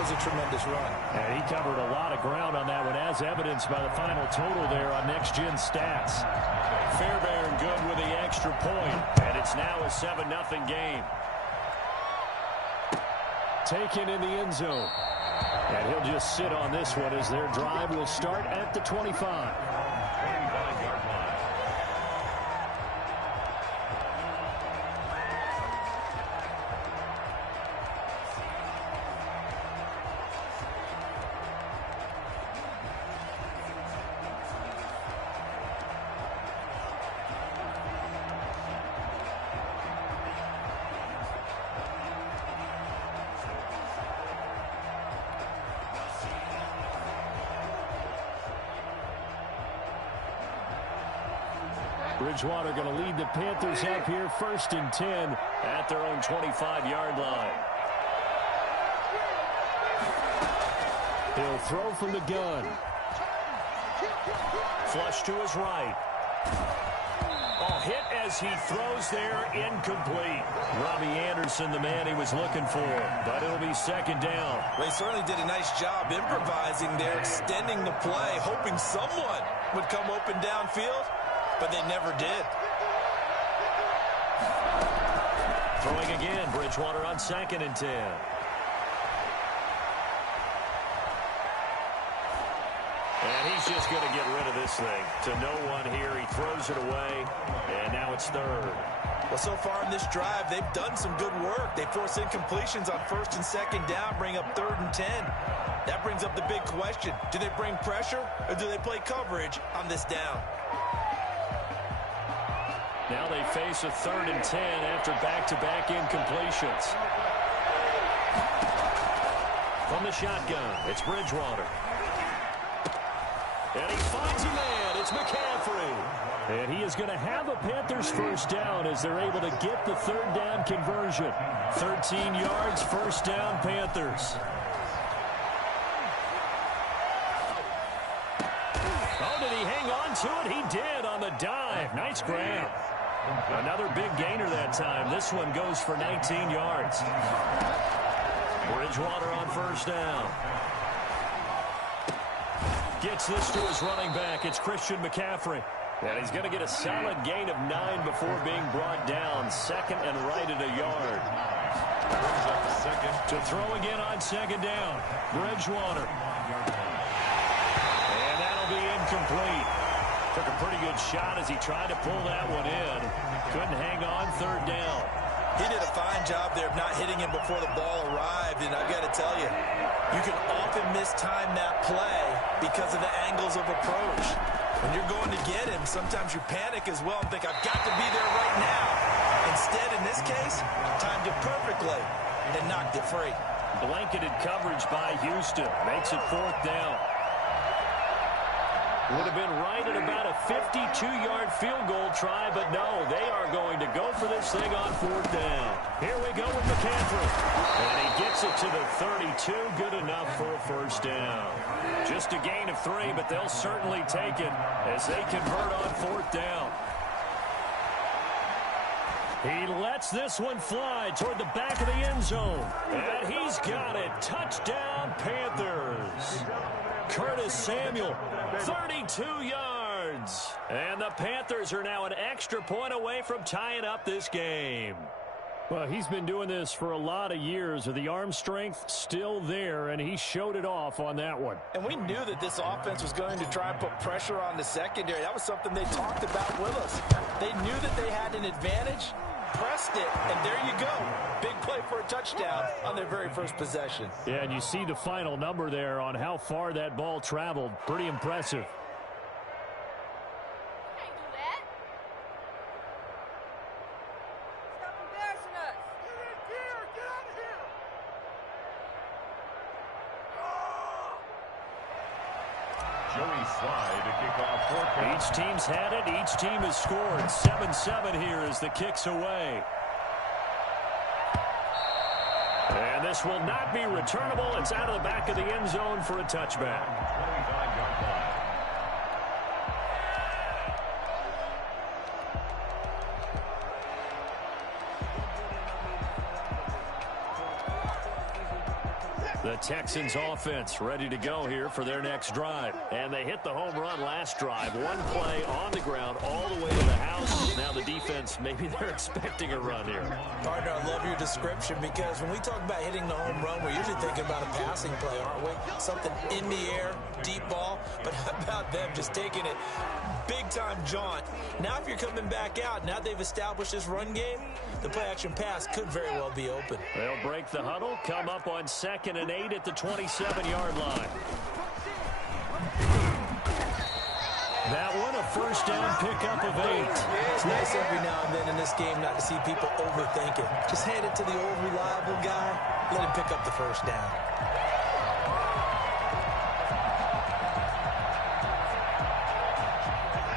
was a tremendous run. And he covered a lot of ground on that one, as evidenced by the final total there on Next Gen Stats. Fairbairn good with the extra point, and it's now a 7-0 game. Taken in the end zone. And he'll just sit on this one as their drive will start at the 25. Bridgewater going to lead the Panthers up here, 1st and 10 at their own 25-yard line. He'll throw from the gun. Flush to his right. Oh, hit as he throws there, incomplete. Robbie Anderson, the man he was looking for, but it'll be 2nd down. They certainly did a nice job improvising there, extending the play, hoping someone would come open downfield. But they never did. Throwing again, Bridgewater on 2nd and 10. And he's just going to get rid of this thing. To no one here, he throws it away, and now it's 3rd. Well, so far in this drive, they've done some good work. They force incompletions on 1st and 2nd down, bring up 3rd and 10. That brings up the big question. Do they bring pressure, or do they play coverage on this down? Now they face a 3rd and 10 after back-to-back incompletions. From the shotgun, it's Bridgewater. And he finds a man. It's McCaffrey. And he is going to have a Panthers 1st down as they're able to get the 3rd down conversion. 13 yards, 1st down, Panthers. Oh, did he hang on to it? He did on the dive. Nice grab. Another big gainer that time. This one goes for 19 yards. Bridgewater on 1st down. Gets this to his running back. It's Christian McCaffrey. And he's going to get a solid gain of 9 before being brought down. 2nd and right at a yard. To throw again on 2nd down. Bridgewater. And that'll be incomplete. Took a pretty good shot as he tried to pull that one in. Couldn't hang on, 3rd down. He did a fine job there of not hitting him before the ball arrived. And I've got to tell you, you can often mistime that play because of the angles of approach. When you're going to get him, sometimes you panic as well and think, I've got to be there right now. Instead, in this case, timed it perfectly and knocked it free. Blanketed coverage by Houston. Makes it 4th down. Would have been right at about a 52-yard field goal try, but no, they are going to go for this thing on 4th down. Here we go with McCaffrey. And he gets it to the 32. Good enough for a 1st down. Just a gain of 3, but they'll certainly take it as they convert on 4th down. He lets this one fly toward the back of the end zone. And he's got it. Touchdown, Panthers. Curtis Samuel, 32 yards. And the Panthers are now an extra point away from tying up this game. Well, he's been doing this for a lot of years. The arm strength still there, and he showed it off on that one. And we knew that this offense was going to try and put pressure on the secondary. That was something they talked about with us. They knew that they had an advantage, pressed it, and there you go. Big play for a touchdown on their very first possession. Yeah, and you see the final number there on how far that ball traveled. Pretty impressive. Each team's had it. Each team has scored. 7-7 here as the kick's away. And this will not be returnable. It's out of the back of the end zone for a touchback. The Texans offense ready to go here for their next drive. And they hit the home run last drive. One play on the ground all the way to the house. Now the defense, maybe they're expecting a run here. Partner, I love your description because when we talk about hitting the home run, we're usually thinking about a passing play, aren't we? Something in the air, deep ball. But how about them just taking it big-time jaunt? Now if you're coming back out, now they've established this run game, the play-action pass could very well be open. They'll break the huddle, come up on 2nd and 8 at the 27-yard line. That one, a first down pickup of 8. It's nice every now and then in this game not to see people overthink it. Just hand it to the old reliable guy, let him pick up the first down.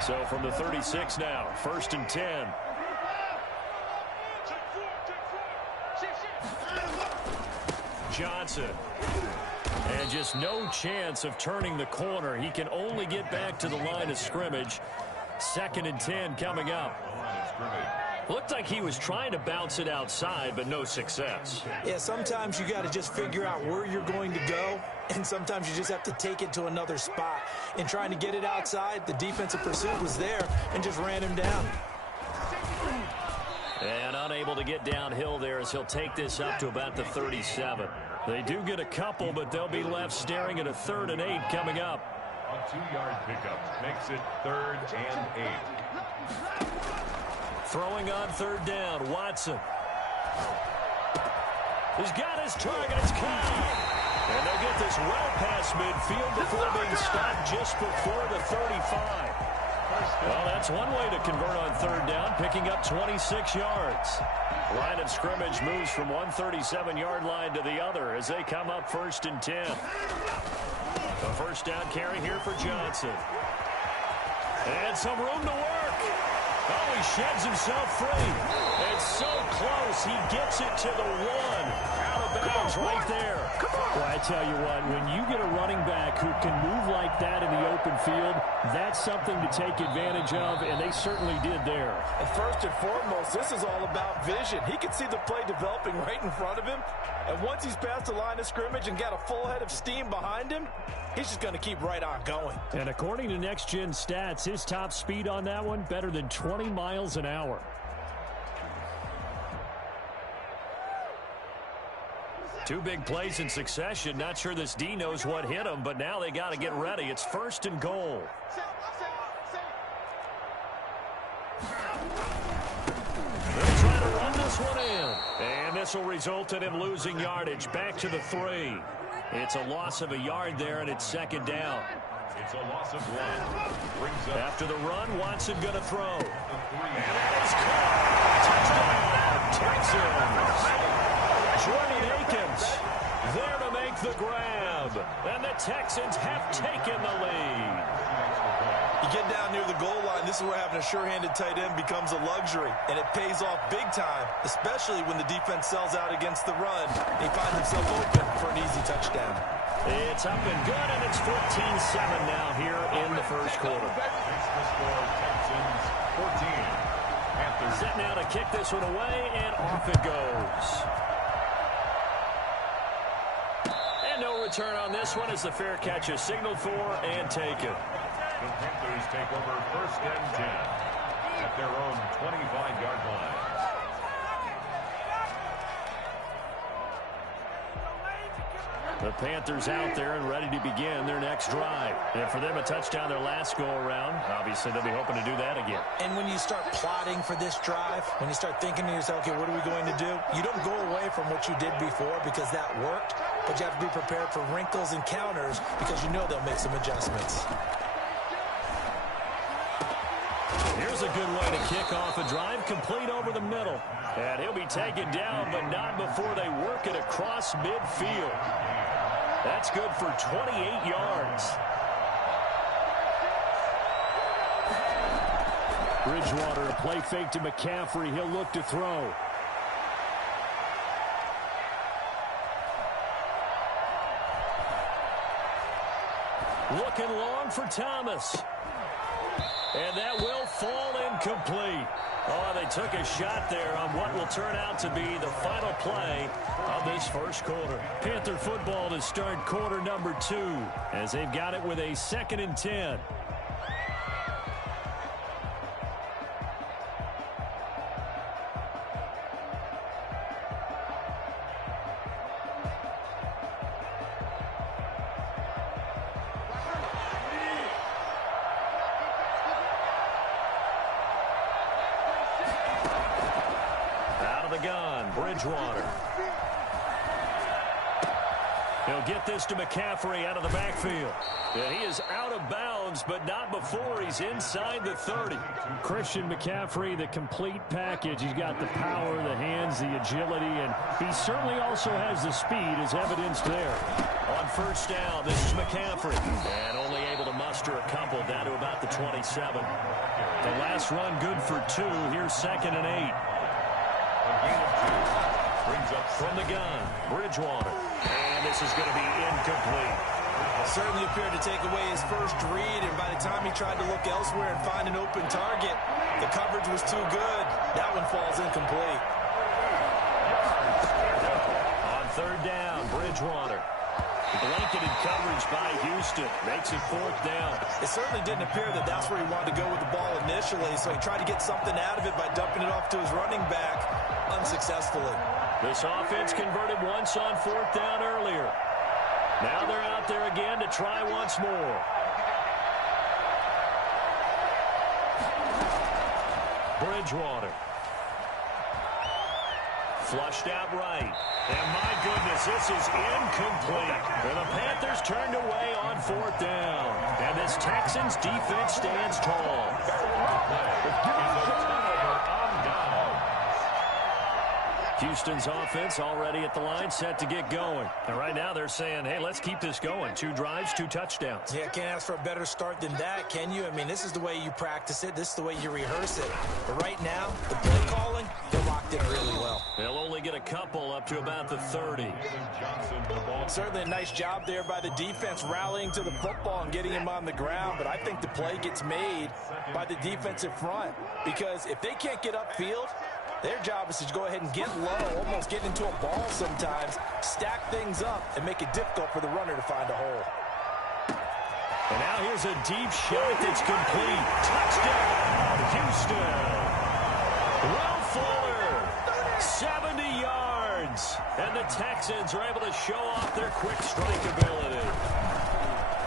So from the 36 now, 1st and 10. Johnson. And just no chance of turning the corner. He can only get back to the line of scrimmage. 2nd and 10 coming up. Looked like he was trying to bounce it outside, but no success. Yeah, sometimes you got to just figure out where you're going to go, and sometimes you just have to take it to another spot. In trying to get it outside, the defensive pursuit was there and just ran him down. And unable to get downhill there as he'll take this up to about the 37. They do get a couple, but they'll be left staring at a 3rd and 8 coming up. A 2-yard pickup makes it 3rd and 8. Throwing on 3rd down, Watson. He's got his target, it's caught. And they'll get this well past midfield before being stopped just before the 35. Well, that's one way to convert on 3rd down, picking up 26 yards. Line of scrimmage moves from one 37-yard line to the other as they come up 1st and 10. A first down carry here for Johnson. And some room to work. Oh, he sheds himself free. It's so close. He gets it to the 1. Out of bounds right there. Well, I tell you what, when you get a running back who can move like that in the open field, that's something to take advantage of, and they certainly did there. And first and foremost, this is all about vision. He can see the play developing right in front of him, and once he's past the line of scrimmage and got a full head of steam behind him, he's just going to keep right on going. And according to Next Gen Stats, his top speed on that one, better than 20 miles an hour. Two big plays in succession. Not sure this D knows what hit him, but now they got to get ready. It's 1st and goal. They'll try to run this one in. And this will result in him losing yardage. Back to the 3. It's a loss of a yard there, and it's 2nd down. It's a loss of 1. Brings up after the run, Watson going to throw. And that is caught. Touchdown, Texans. Jordan Akins there to make the grab. And the Texans have taken the lead. You get down near the goal line, this is where having a sure-handed tight end becomes a luxury. And it pays off big time, especially when the defense sells out against the run. He finds himself open for an easy touchdown. It's up and good, and it's 14-7 now here in the first quarter. Texans 14. Panthers set now to kick this one away, and off it goes. And no return on this one as the fair catch is signaled for and taken. The Panthers take over 1st and 10 at their own 25-yard line. The Panthers out there and ready to begin their next drive. And for them, a touchdown their last go-around. Obviously, they'll be hoping to do that again. And when you start plotting for this drive, when you start thinking to yourself, okay, what are we going to do? You don't go away from what you did before because that worked, but you have to be prepared for wrinkles and counters because you know they'll make some adjustments. Here's a good way to kick off a drive, complete over the middle. And he'll be taken down, but not before they work it across midfield. That's good for 28 yards. Bridgewater, a play fake to McCaffrey. He'll look to throw. Looking long for Thomas. And that will fall incomplete. Oh, they took a shot there on what will turn out to be the final play of this first quarter. Panther football to start quarter number 2 as they've got it with a 2nd and 10. Out of the gun, Bridgewater. He'll get this to McCaffrey out of the backfield. And he is out of bounds, but not before he's inside the 30. Christian McCaffrey, the complete package. He's got the power, the hands, the agility, and he certainly also has the speed as evidenced there. On first down, this is McCaffrey. And only able to muster a couple down to about the 27. The last run good for 2. Here's 2nd and 8. Brings up from the gun, Bridgewater. And this is going to be incomplete. Certainly appeared to take away his first read, and by the time he tried to look elsewhere and find an open target, the coverage was too good. That one falls incomplete. On third down, Bridgewater. Blanketed coverage by Houston. Makes it 4th down. It certainly didn't appear that that's where he wanted to go with the ball initially, so he tried to get something out of it by dumping it off to his running back unsuccessfully. This offense converted once on 4th down earlier. Now they're out there again to try once more. Bridgewater. Flushed out right. And my goodness, this is incomplete. And the Panthers turned away on 4th down. And this Texans defense stands tall. Houston's offense already at the line, set to get going. And right now they're saying, hey, let's keep this going. 2 drives, 2 touchdowns. Yeah, can't ask for a better start than that, can you? I mean, this is the way you practice it. This is the way you rehearse it. But right now, the play calling, they're locked in really well. They'll only get a couple up to about the 30. Certainly a nice job there by the defense rallying to the football and getting him on the ground. But I think the play gets made by the defensive front. Because if they can't get upfield, their job is to go ahead and get low, almost get into a ball sometimes, stack things up, and make it difficult for the runner to find a hole. And now here's a deep shot that's complete. Touchdown, Houston. Will Fuller, 70 yards. And the Texans are able to show off their quick strike ability.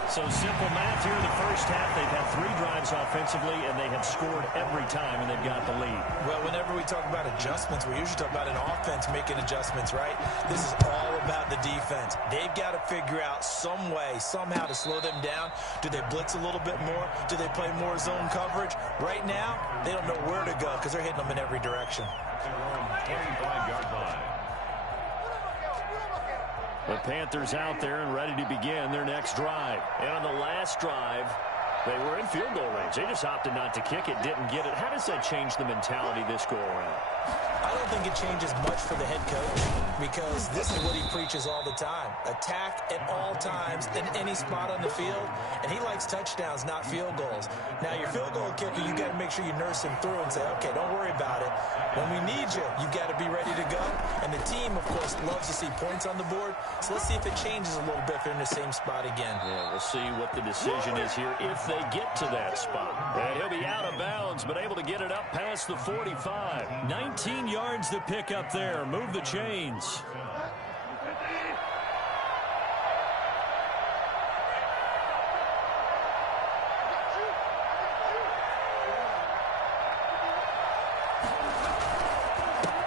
So simple math here in the first half. They've had 3 drives offensively, and they have scored every time, and they've got the lead. Well, whenever we talk about adjustments, we usually talk about an offense making adjustments, right? This is all about the defense. They've got to figure out some way, somehow to slow them down. Do they blitz a little bit more? Do they play more zone coverage? Right now, they don't know where to go because they're hitting them in every direction. 25-yard line. The Panthers out there and ready to begin their next drive. And on the last drive, they were in field goal range. They just opted not to kick it, didn't get it. How does that change the mentality this go-around? I don't think it changes much for the head coach because this is what he preaches all the time. Attack at all times in any spot on the field, and he likes touchdowns, not field goals. Now, your field goal kicker, you got to make sure you nurse him through and say, okay, don't worry about it. When we need you, you've got to be ready to go. And the team, of course, loves to see points on the board. So let's see if it changes a little bit if they're in the same spot again. Yeah, we'll see what the decision is here if they get to that spot. And he'll be out of bounds, but able to get it up past the 45. 19 yards to pick up there. Move the chains.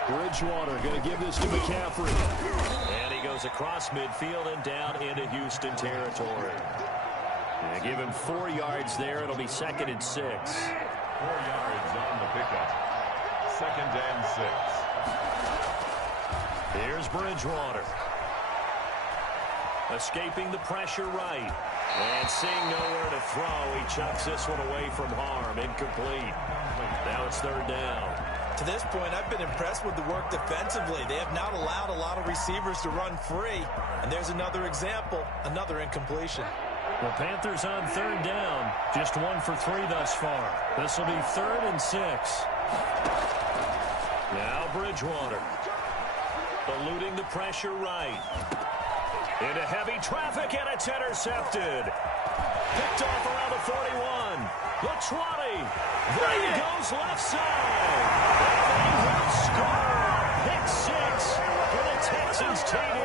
Bridgewater going to give this to McCaffrey. And he goes across midfield and down into Houston territory. And give him 4 yards there. It'll be 2nd and 6. 4 yards on the pickup. 2nd and 6. Here's Bridgewater. Escaping the pressure right. And seeing nowhere to throw, he chucks this one away from harm. Incomplete. Now it's 3rd down. To this point, I've been impressed with the work defensively. They have not allowed a lot of receivers to run free. And there's another example, another incompletion. The Panthers on 3rd down. Just 1 for 3 thus far. This will be 3rd and 6. Now Bridgewater. Eluding the pressure right. Into heavy traffic, and it's intercepted. Picked off around the 41. The 20. There he goes left side. And he will score. Pick 6 for the Texans TD.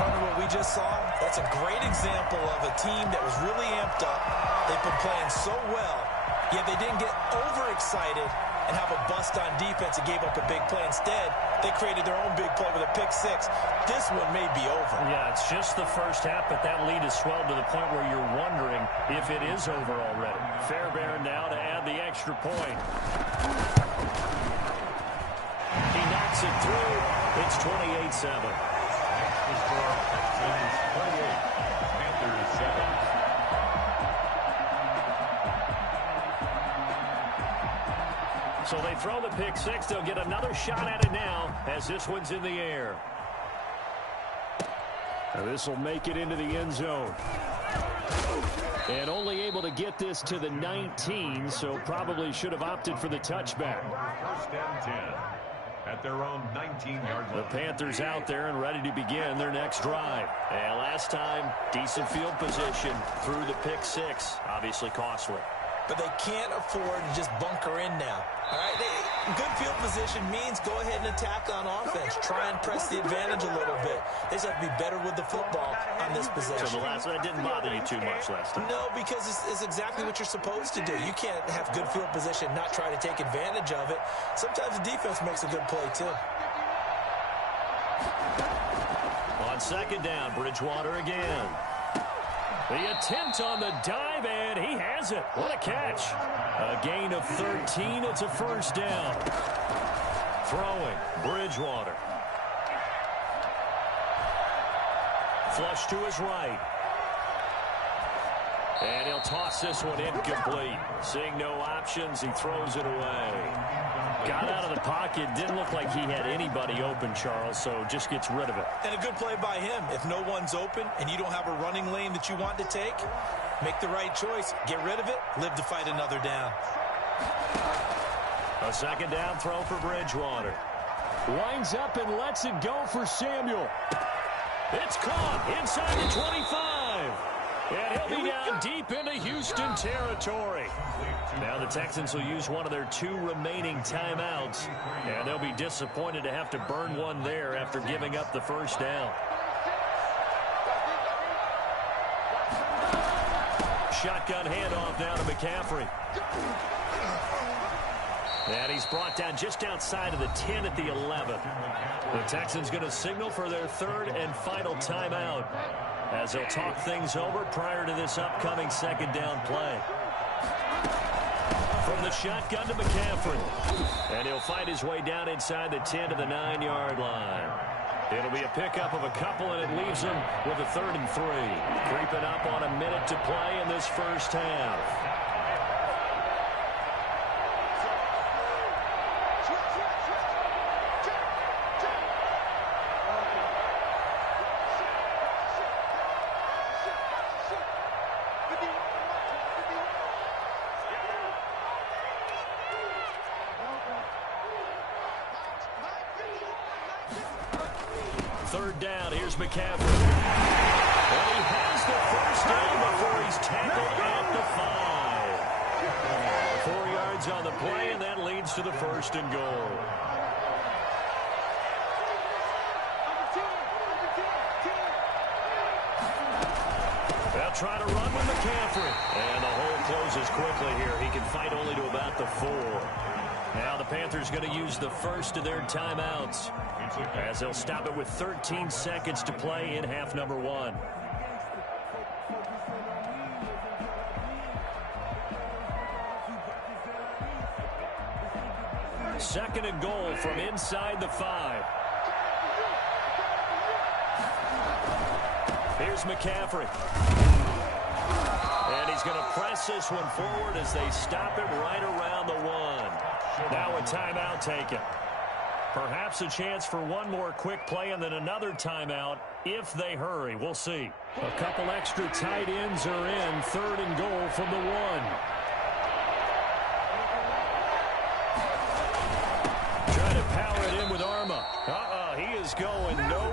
Partner, what we just saw, that's a great example of a team that was really amped up. They've been playing so well, yet they didn't get overexcited and have a bust on defense and gave up a big play. Instead, they created their own big play with a pick 6. This one may be over. Yeah, it's just the first half, but that lead has swelled to the point where you're wondering if it is over already. Fairbairn now to add the extra point. He knocks it through. It's 28-7. The score, Texans 28, Panthers 7. So they throw the pick 6. They'll get another shot at it now as this one's in the air. This will make it into the end zone. And only able to get this to the 19, so probably should have opted for the touchback. First and 10 at their own 19-yard line. The Panthers out there and ready to begin their next drive. And last time, decent field position through the pick 6. Obviously costly. But they can't afford to just bunker in now. All right, good field position means go ahead and attack on offense. Try and press the advantage a little bit. They just have to be better with the football on this possession. So the last one didn't bother you too much last time. No, because it's exactly what you're supposed to do. You can't have good field position, not try to take advantage of it. Sometimes the defense makes a good play, too. On second down, Bridgewater again. The attempt on the dive, and he has it. What a catch. A gain of 13. It's a first down. Throwing, Bridgewater. Flush to his right. And he'll toss this one incomplete. Seeing no options, he throws it away. Got out of the pocket. Didn't look like he had anybody open, Charles, so just gets rid of it. And a good play by him. If no one's open and you don't have a running lane that you want to take, make the right choice. Get rid of it. Live to fight another down. A second down throw for Bridgewater. Winds up and lets it go for Samuel. It's caught inside the 25. And he'll be down deep into Houston territory. Now the Texans will use one of their 2 remaining timeouts. And they'll be disappointed to have to burn one there after giving up the first down. Shotgun handoff now to McCaffrey. And he's brought down just outside of the 10 at the 11. The Texans going to signal for their 3rd and final timeout as they'll talk things over prior to this upcoming second down play. From the shotgun to McCaffrey. And he'll fight his way down inside the 10 to the 9-yard line. It'll be a pickup of a couple, and it leaves them with a 3rd and 3. Creeping up on a minute to play in this first half. Third down, here's McCaffrey. And he has the first down before he's tackled at the 5. 4 yards on the play, and that leads to the 1st and goal. They'll try to run with McCaffrey. And the hole closes quickly here. He can fight only to about the 4. Now the Panthers going to use the first of their timeouts as they'll stop it with 13 seconds to play in half number 1. Second and goal from inside the 5. Here's McCaffrey. And he's going to press this one forward as they stop it right around the 1. Now a timeout taken. Perhaps a chance for one more quick play and then another timeout if they hurry. We'll see. A couple extra tight ends are in. 3rd and goal from the 1. Trying to power it in with Arma. He is going nowhere.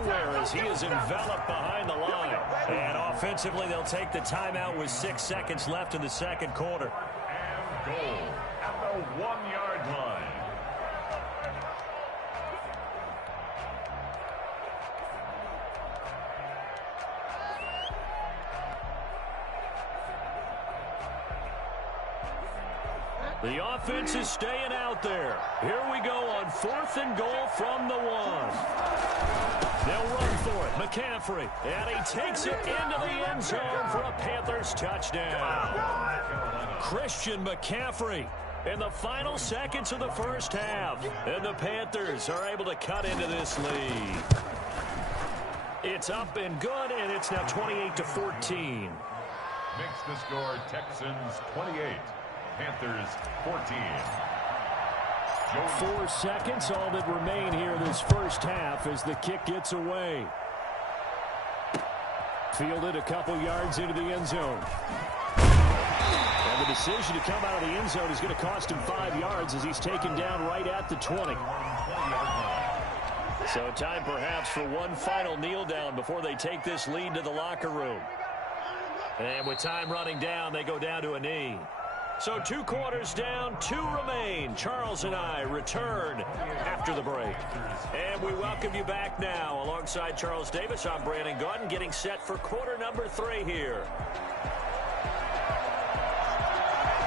as he is enveloped behind the line. And offensively, they'll take the timeout with 6 seconds left in the second quarter. And goal at the 1-yard line. The offense is staying out there. Here we go on 4th and goal from the 1. They'll run for it. McCaffrey. And he takes it into the end zone for a Panthers touchdown. Christian McCaffrey in the final seconds of the first half. And the Panthers are able to cut into this lead. It's up and good, and it's now 28-14. Makes the score Texans 28. Panthers 14. 4 seconds, all that remain here this first half as the kick gets away. Fielded a couple yards into the end zone. And the decision to come out of the end zone is going to cost him 5 yards as he's taken down right at the 20. So time perhaps for one final kneel down before they take this lead to the locker room. And with time running down, they go down to a knee. So 2 quarters down, 2 remain. Charles and I return after the break. And we welcome you back now. Alongside Charles Davis, I'm Brandon Gaudin, getting set for quarter number 3 here.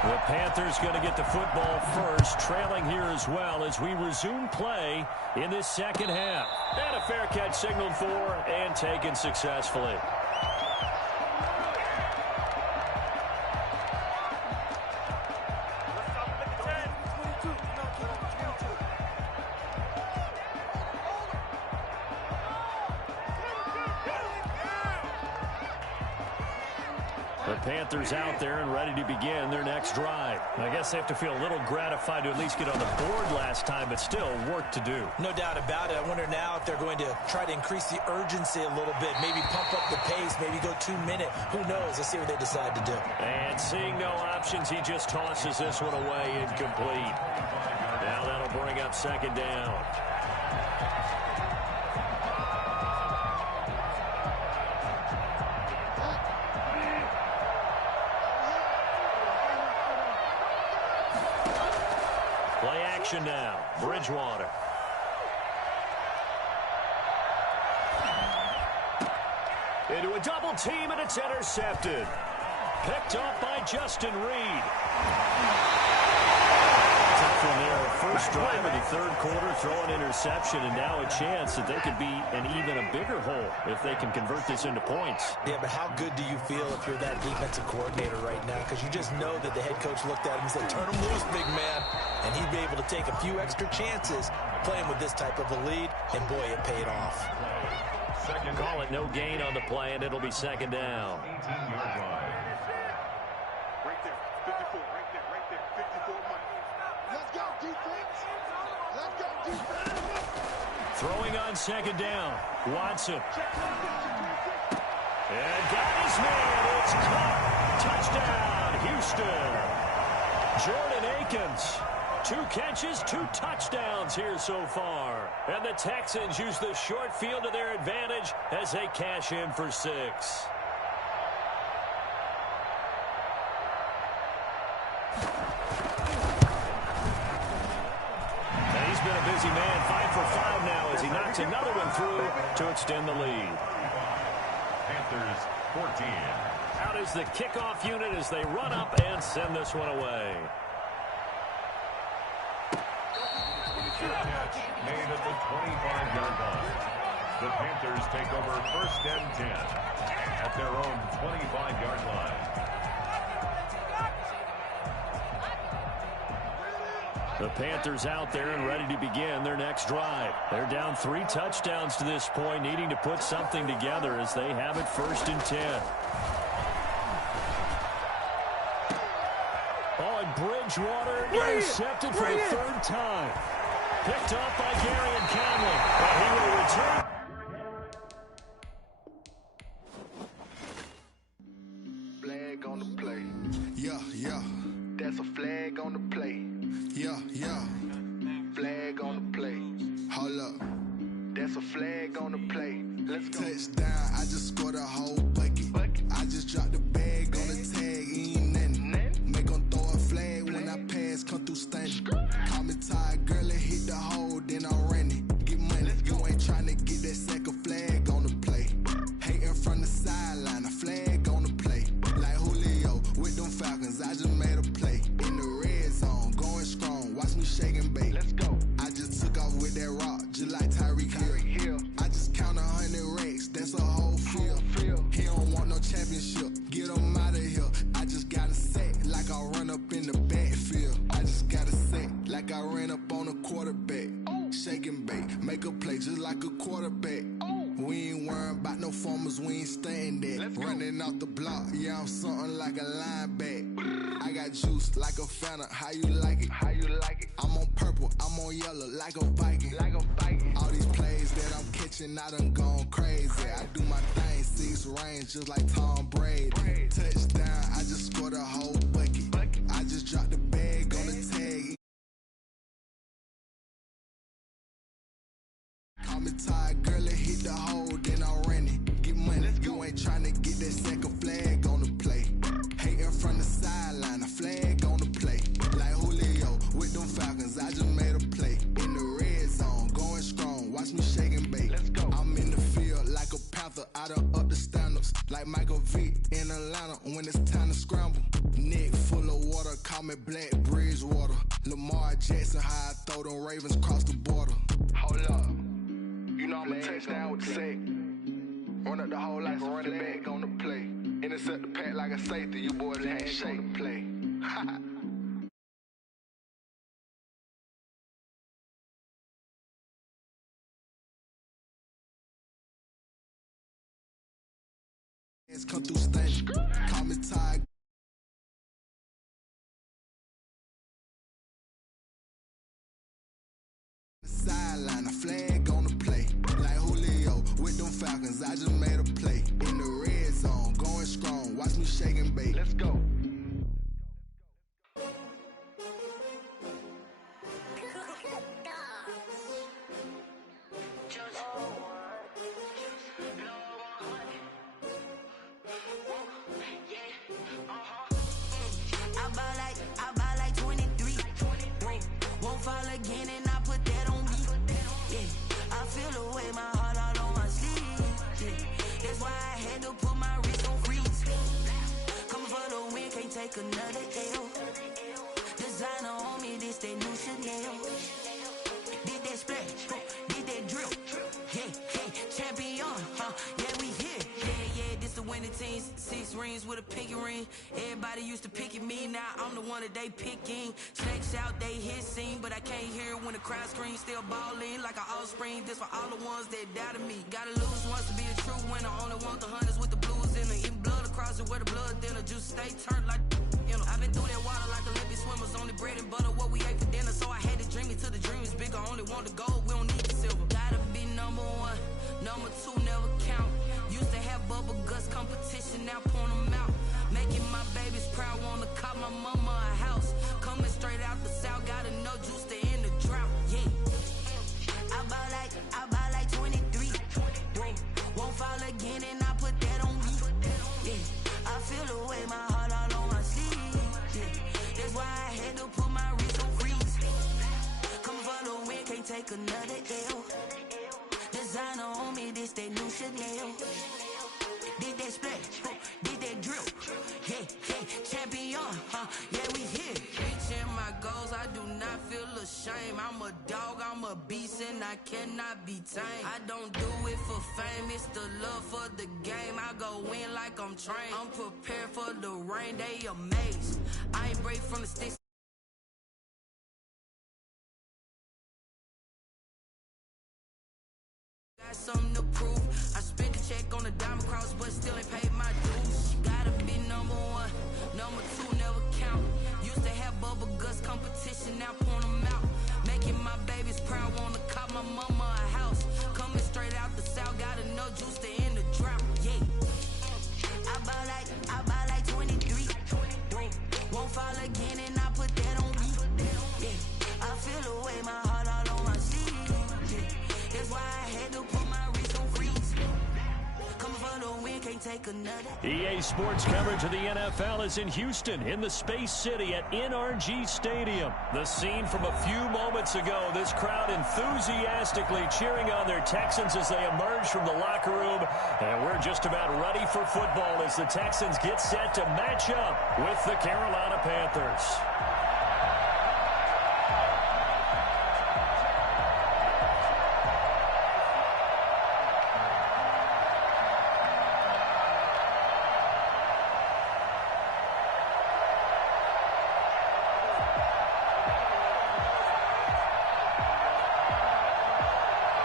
The Panthers going to get the football first, trailing here as well as we resume play in this second half. And a fair catch signaled for and taken successfully. The Panthers out there and ready to begin their next drive. I guess they have to feel a little gratified to at least get on the board last time, but still work to do. No doubt about it. I wonder now if they're going to try to increase the urgency a little bit, maybe pump up the pace, maybe go 2 minute. Who knows? Let's see what they decide to do. And seeing no options, he just tosses this one away incomplete. Now that'll bring up second down. Play action now. Bridgewater. Into a double team, and it's intercepted. Picked up by Justin Reed. Tough one there. First drive of the third quarter, throw an interception, and now a chance that they could be in even a bigger hole if they can convert this into points. Yeah, but how good do you feel if you're that defensive coordinator right now? Because you just know that the head coach looked at him and said, turn him loose, big man. And he'd be able to take a few extra chances playing with this type of a lead, and boy, it paid off. Call it no gain on the play, and it'll be second down. 18-yard line. Right there, 54, right there, 54 money. Let's go, defense. Let's go, defense. Throwing on second down. Watson. And got his man. It's caught. Touchdown, Houston. Jordan Akins. 2 catches, 2 touchdowns here so far. And the Texans use the short field to their advantage as they cash in for 6. And he's been a busy man, 5 for 5 now as he knocks another one through to extend the lead. Panthers 14. Out is the kickoff unit as they run up and send this one away. Catch made at the 25-yard line. The Panthers take over first and 10 at their own 25-yard line. The Panthers out there and ready to begin their next drive. They're down 3 touchdowns to this point, needing to put something together as they have it first and 10. Oh, and Bridgewater intercepted for the 3rd time. Picked up by Gary and Conley. And he will return. Flag on the play. Yeah, yeah. That's a flag on the play. Yeah, yeah. Flag on the play. Hold up. That's a flag on the play. Let's go. Touchdown, I just scored a whole bucket. I just dropped the bag on the tag, ain't nothing. Make 'em throw a flag when I pass, come through stunning. Call me tired, girl, and hit the hole, then I'm running. Get money, you ain't tryna get that second flag on the play. Hating from the sideline, a flag on the play. Like Julio with them Falcons, I just made a play. In the red zone, going strong, watch me shake and bake. Let's go. I just took off with that rock, just like Tyreek Hill. I just count 100 racks, that's a whole field. He don't want no championship, get him out of here. I just got a sack, like I run up in the backfield. I just got a sack, like I ran up on a quarterback. Shake and bake, make a play just like a quarterback. We ain't worrying about no formers, we ain't staying there. Running off the block, yeah, I'm something like a lineback. I got juice like a Fanta, how you like it? How you like it? I'm on purple, I'm on yellow, like a Viking. Like a Viking. All these plays that I'm catching, I done gone crazy. I do my thing, 6 range, just like Tom Brady. Touchdown, I just scored a whole bucket. I just dropped the bag on the tag. Call me tired, girl, and hit the hole, then I'm running. Get money, you ain't tryna get that second flag on the play. Hating from the sideline, a flag on the play. Like Julio with them Falcons, I just made a play. In the red zone, going strong, watch me shake and bake. Let's go. I'm in the field like a Panther, I done up the standards. Like Michael Vick in Atlanta when it's time to scramble. Neck full of water, call me Black Bridgewater. Lamar Jackson, how I throw them Ravens across the border. Hold up. You know I'm a touchdown with the sack. Run up the hole like a running back on the play. Intercept the pack like a safety. You boys ain't on the play. Come through stunning. Call me tired. Sideline, a flag on the play. Like Julio with them Falcons, I just made a play. In the red zone, going strong, watch me shake and bake. Let's go. I buy like 23. Won't fall again and I put that on me. Yeah, I feel the way my heart all on my sleeve. Yeah, that's why I had to put my wrist on freeze. Coming for the win, can't take another L. Designer on me, this that new Chanel. Did that splash, did that drip. Yeah, champion, yeah, we here. Yeah, this the winning team. 6 rings with a pinky ring. Everybody used to pick at me, now I'm the one that they picking. Snakes out, they hit scene, but I can't hear it when the crowd screams. Still balling like an offspring. This for all the ones that doubted me. Gotta lose once to be a true winner. Only want the hunters with the blues in it. Eating blood across it where the blood thinner. Juice stay turned like, you know. I've been through that water like Olympic swimmers. Only bread and butter, what we ate for dinner. So I had to dream it till the dream is bigger. Only want the gold, we don't need the silver. Gotta be number 1, number 2 never count. Used to have bubble guts competition, now point them out. Making my babies proud, wanna call my mama a house. Coming straight out the south, gotta know juice to end the drought. Yeah, I buy like 23. Won't fall again and I put that on me. Yeah, I feel the way my heart all on my sleeve. Yeah, that's why I had to put my wrist on freeze. Coming for the win, can't take another L. Designer on me, this that new Chanel. Did that splash, did that drip. Yeah, champion, yeah, we here. Reaching my goals, I do not feel ashamed. I'm a dog, I'm a beast, and I cannot be tamed. I don't do it for fame, it's the love for the game. I go in like I'm trained. I'm prepared for the rain, they amazed. I ain't brave from the sticks. Got something to prove. I spent the check on the diamond cross, but still ain't paid my dues. Gotta be number 1, number 2 never count. Used to have bubble guts competition, now point them out. Making my babies proud, wanna call my mama a house. Coming straight out the south, gotta know juice to end the drought. Yeah, I buy like 23. Won't fall again and I put that on me. Yeah, I feel the way my heart all on my sleeve. Yeah, that's why I had to put my wrist on freeze. can't take another. EA Sports coverage of the NFL is in Houston, in the Space City at NRG Stadium. The scene from a few moments ago, this crowd enthusiastically cheering on their Texans as they emerge from the locker room. And we're just about ready for football as the Texans get set to match up with the Carolina Panthers.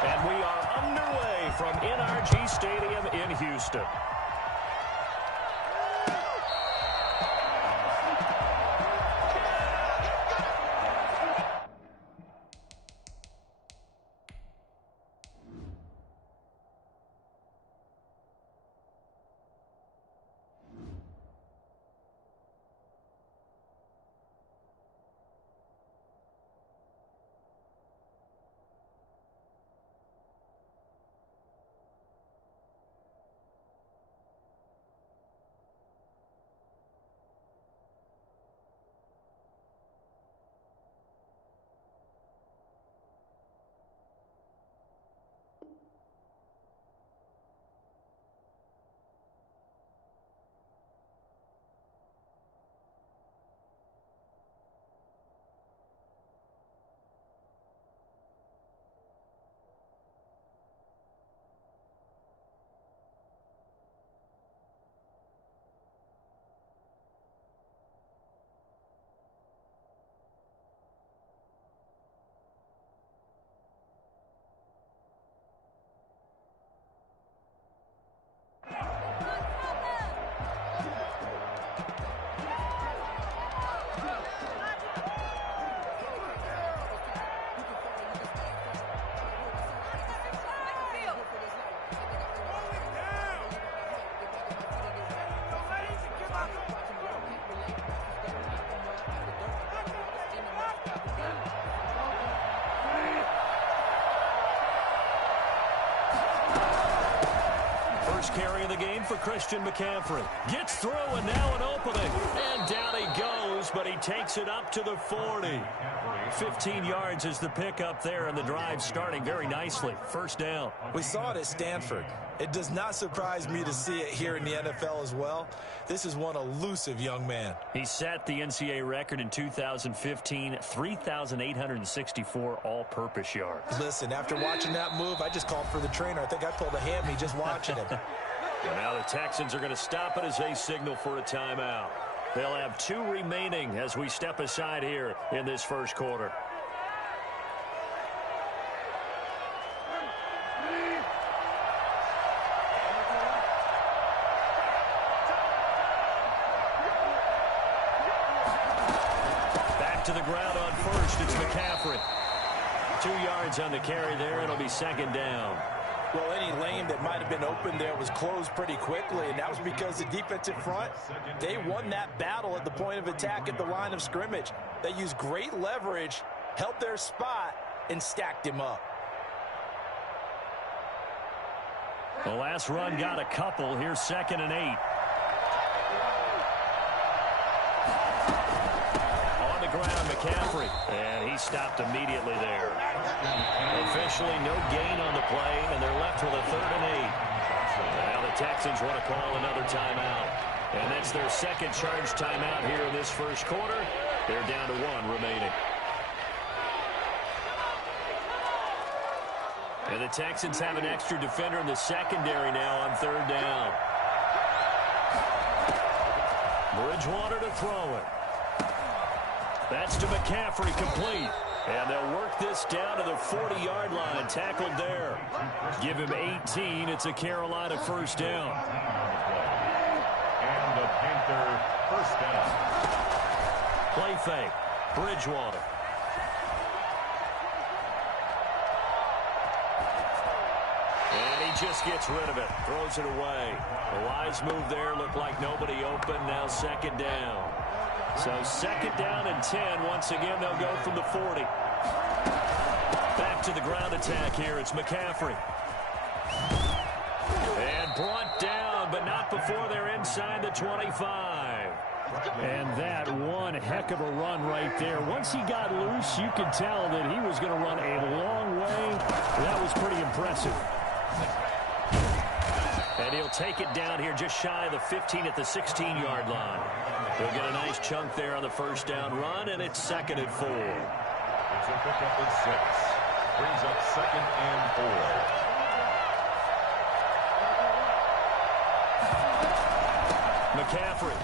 And we are underway from NRG Stadium in Houston. Carry of the game for Christian McCaffrey. Gets through and now an opening. And down he goes, but he takes it up to the 40. 15 yards is the pickup there, and the drive starting very nicely. First down. We saw it at Stanford. It does not surprise me to see it here in the NFL as well. This is one elusive young man. He set the NCAA record in 2015, 3,864 all-purpose yards. Listen, after watching that move, I just called for the trainer. I think I pulled a hammy just watching him. And now the Texans are going to stop it as they signal for a timeout. They'll have 2 remaining as we step aside here in this first quarter. Back to the ground on first. It's McCaffrey. 2 yards on the carry there. It'll be second down. Well, any lane that might have been open there was closed pretty quickly, and that was because the defensive front, they won that battle at the point of attack at the line of scrimmage. They used great leverage, held their spot, and stacked him up. The last run got a couple. Here's 2nd and 8. On the ground, McCaffrey. And he stopped immediately there. Officially no gain on the play, and they're left with a 3rd and 8. Now the Texans want to call another timeout. And that's their second charge timeout here in this first quarter. They're down to 1 remaining. And the Texans have an extra defender in the secondary now on 3rd down. Bridgewater to throw it. That's to McCaffrey, complete. And they'll work this down to the 40-yard line, tackled there. Give him 18. It's a Carolina first down. And the Panther first down. Play fake. Bridgewater. And he just gets rid of it. Throws it away. A wise move there. Looked like nobody open. Now 2nd down. So 2nd down and 10. Once again, they'll go from the 40. Back to the ground attack here. It's McCaffrey. And brought down, but not 25. And that one heck of a run right there. Once he got loose, you could tell that he was going to run a long way. That was pretty impressive. And he'll take it down here just shy of the 15 at the 16-yard line. He'll get a nice chunk there on the first down run, and it's 2nd and 4. It's a pickup at 6. Brings up 2nd and 4. McCaffrey.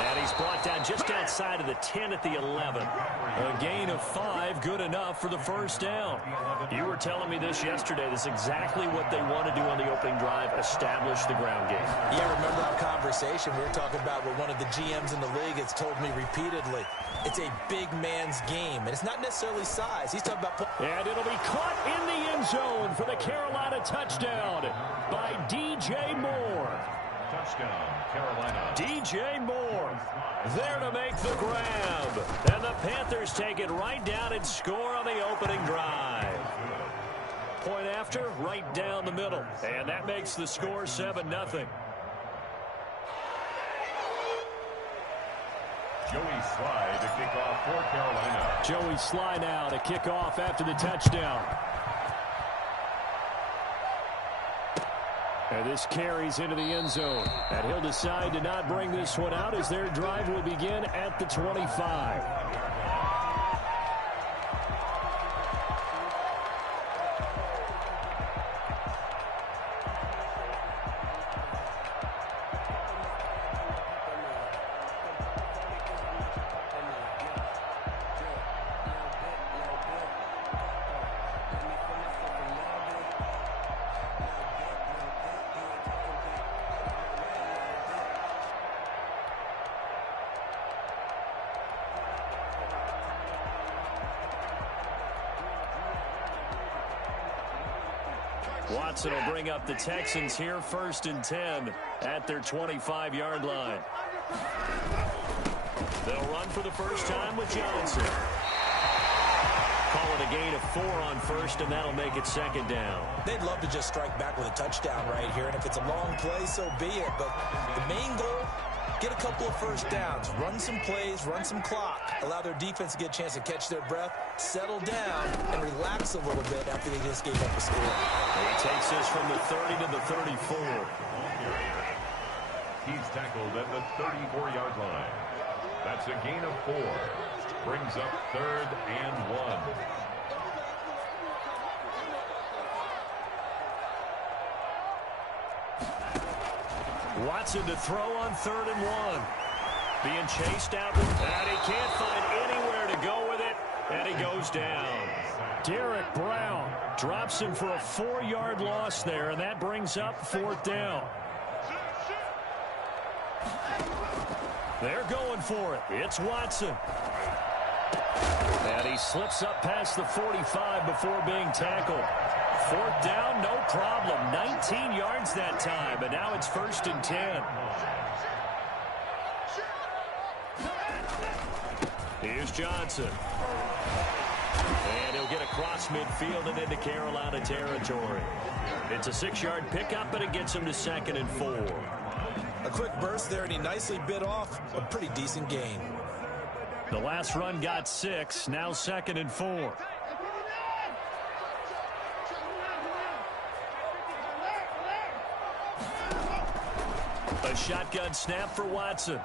And he's brought down just outside of the 10 at the 11. A gain of 5, good enough for the first down. You were telling me this yesterday. This is exactly what they want to do on the opening drive, establish the ground game. Yeah, remember our conversation? We were talking about what one of the GMs in the league has told me repeatedly. It's a big man's game, and it's not necessarily size. He's talking about... And it'll be caught in the end zone for the Carolina touchdown by DJ Moore. Touchdown, Carolina. DJ Moore there to make the grab. And the Panthers take it right down and score on the opening drive. Point after, right down the middle. And that makes the score 7-0. Joey Sly to kick off for Carolina. Joey Sly now to kick off after the touchdown. And this carries into the end zone. And he'll decide to not bring this one out as their drive will begin at the 25. Watson will bring up the Texans here, 1st and 10 at their 25-yard line. They'll run for the first time with Johnson. Call it a gain of 4 on first, and that'll make it 2nd down. They'd love to just strike back with a touchdown right here, and if it's a long play, so be it. But the main goal, get a couple of first downs, run some plays, run some clock, allow their defense to get a chance to catch their breath, settle down, and relax a little bit after they just gave up a score. He takes this from the 30 to the 34. He's tackled at the 34-yard line. That's a gain of 4. Brings up 3rd and 1. Watson to throw on 3rd and 1. Being chased out, and he can't find anywhere to go with it, and he goes down. Derek Brown drops him for a 4-yard loss there, and that brings up 4th down. They're going for it. It's Watson. And he slips up past the 45 before being tackled. 4th down, no problem. 19 yards that time, and now it's 1st and 10. Here's Johnson. And he'll get across midfield and into Carolina territory. It's a 6-yard pickup, but it gets him to 2nd and 4. A quick burst there, and he nicely bit off a pretty decent gain. The last run got 6, now 2nd and 4. A shotgun snap for Watson.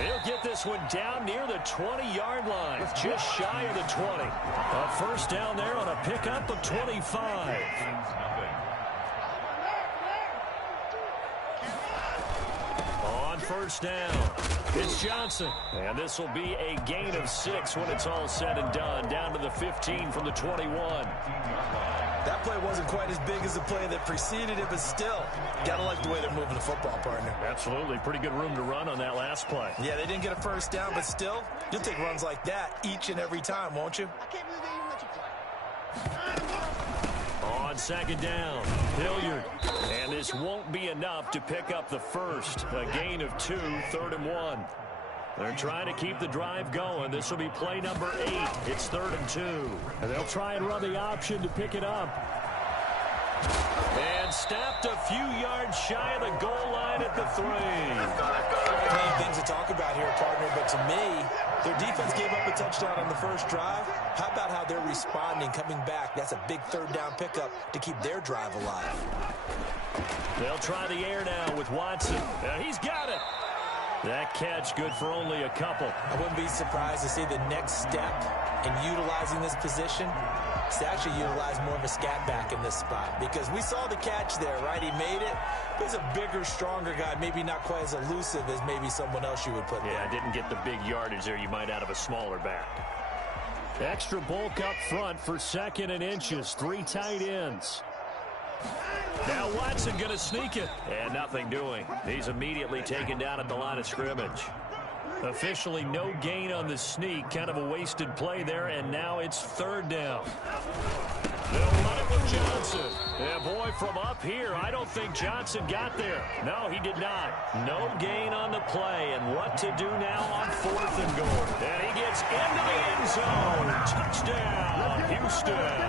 He'll get this one down near the 20-yard line, just shy of the 20. A first down there on a pickup of 25. On first down, it's Johnson. And this will be a gain of 6 when it's all said and done, down to the 15 from the 21. That play wasn't quite as big as the play that preceded it, but still, gotta like the way they're moving the football, partner. Absolutely. Pretty good room to run on that last play. Yeah, they didn't get a first down, but still, you'll take runs like that each and every time, won't you? On 2nd down, Hilliard. And this won't be enough to pick up the first. A gain of 2, 3rd and 1. They're trying to keep the drive going. This will be play number 8. It's 3rd and 2. And they'll try and run the option to pick it up. And And stopped a few yards shy of the goal line at the 3. Many things to talk about here, partner, but to me, their defense gave up a touchdown on the first drive. How about how they're responding, coming back? That's a big third down pickup to keep their drive alive. They'll try the air now with Watson. He's got it. That catch good for only a couple. I wouldn't be surprised to see the next step in utilizing this position is to actually utilize more of a scat back in this spot, because we saw the catch there, right? He made it, but he's a bigger, stronger guy, maybe not quite as elusive as maybe someone else you would put there. Yeah, didn't get the big yardage there you might out of a smaller back. Extra bulk up front for 2nd and inches. 3 tight ends. Now Watson going to sneak it. And nothing doing. He's immediately taken down at the line of scrimmage. Officially no gain on the sneak. Kind of a wasted play there. And now it's 3rd down. They'll run it with Johnson. Yeah, boy, from up here, I don't think Johnson got there. No, he did not. No gain on the play. And what to do now on 4th and goal. And he gets into the end zone. Touchdown, Houston.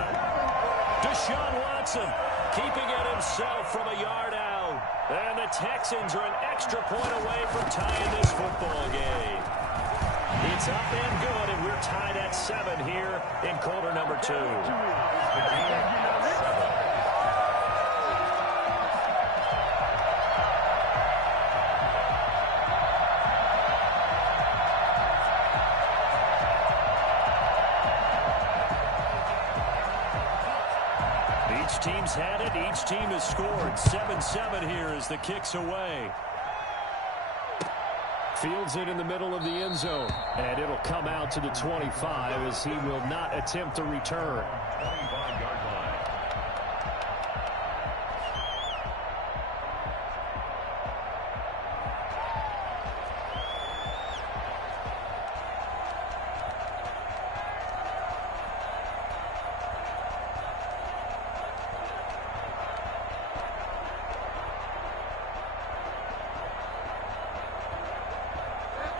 Deshaun Watson keeping it himself from a yard out. And the Texans are an extra point away from tying this football game. It's up and good, and we're tied at 7 here in quarter number 2. Each team's had it. Each team has scored. 7-7 here as the kick's away. Fields it in the middle of the end zone. And it'll come out to the 25 as he will not attempt to return. 25-yard line.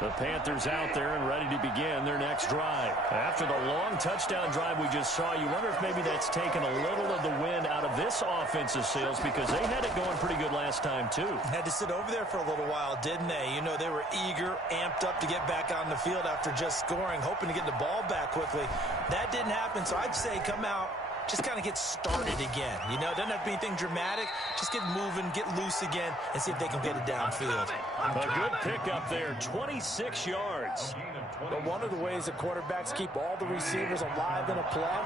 The Panthers out there and ready to begin their next drive. After the long touchdown drive we just saw, you wonder if maybe that's taken a little of the wind out of this offensive sails, because they had it going pretty good last time too. Had to sit over there for a little while, didn't they? You know, they were eager, amped up to get back on the field after just scoring, hoping to get the ball back quickly. That didn't happen, so I'd say come out, just kind of get started again. You know, it doesn't have to be anything dramatic. Just get moving, get loose again, and see if they can get it downfield. A good pickup there, 26 yards. But one of the ways that quarterbacks keep all the receivers alive in a play,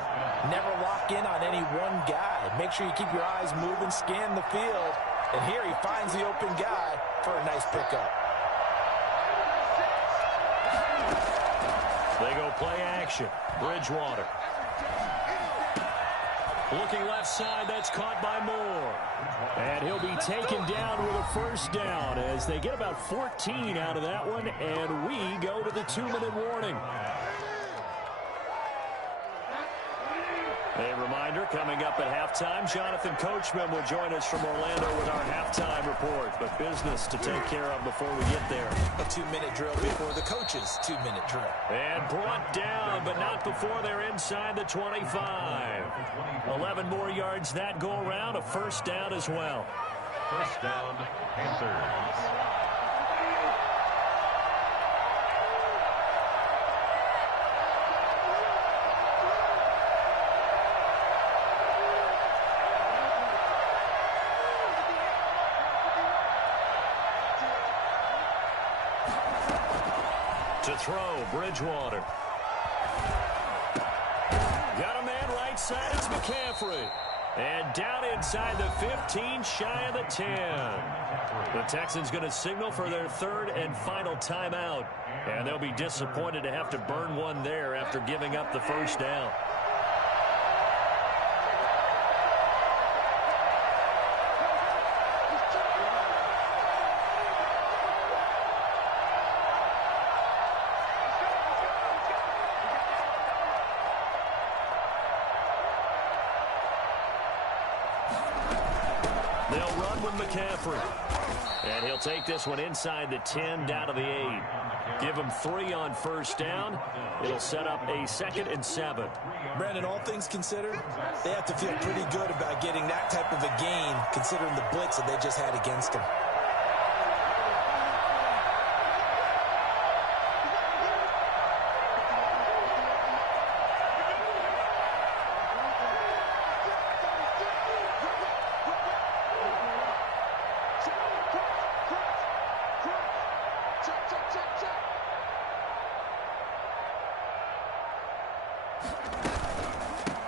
never lock in on any one guy. Make sure you keep your eyes moving, scan the field. And here he finds the open guy for a nice pickup. They go play action. Bridgewater. Looking left side, that's caught by Moore. And he'll be taken down with a first down as they get about 14 out of that one, and we go to the 2-minute warning. A reminder, coming up at halftime, Jonathan Coachman will join us from Orlando with our halftime report. But business to take care of before we get there. A 2-minute drill before the coach's 2-minute drill. And brought down, but not before they're inside the 25. 11 more yards that go around, a first down as well. First down, Panthers. To throw, Bridgewater. Got a man right side, it's McCaffrey. And down inside the 15, shy of the 10. The Texans going to signal for their 3rd and final timeout. And they'll be disappointed to have to burn one there after giving up the first down. They'll run with McCaffrey. And he'll take this one inside the 10 down to the 8. Give him 3 on first down. It'll set up a 2nd and 7. Brandon, all things considered, they have to feel pretty good about getting that type of a gain considering the blitz that they just had against them.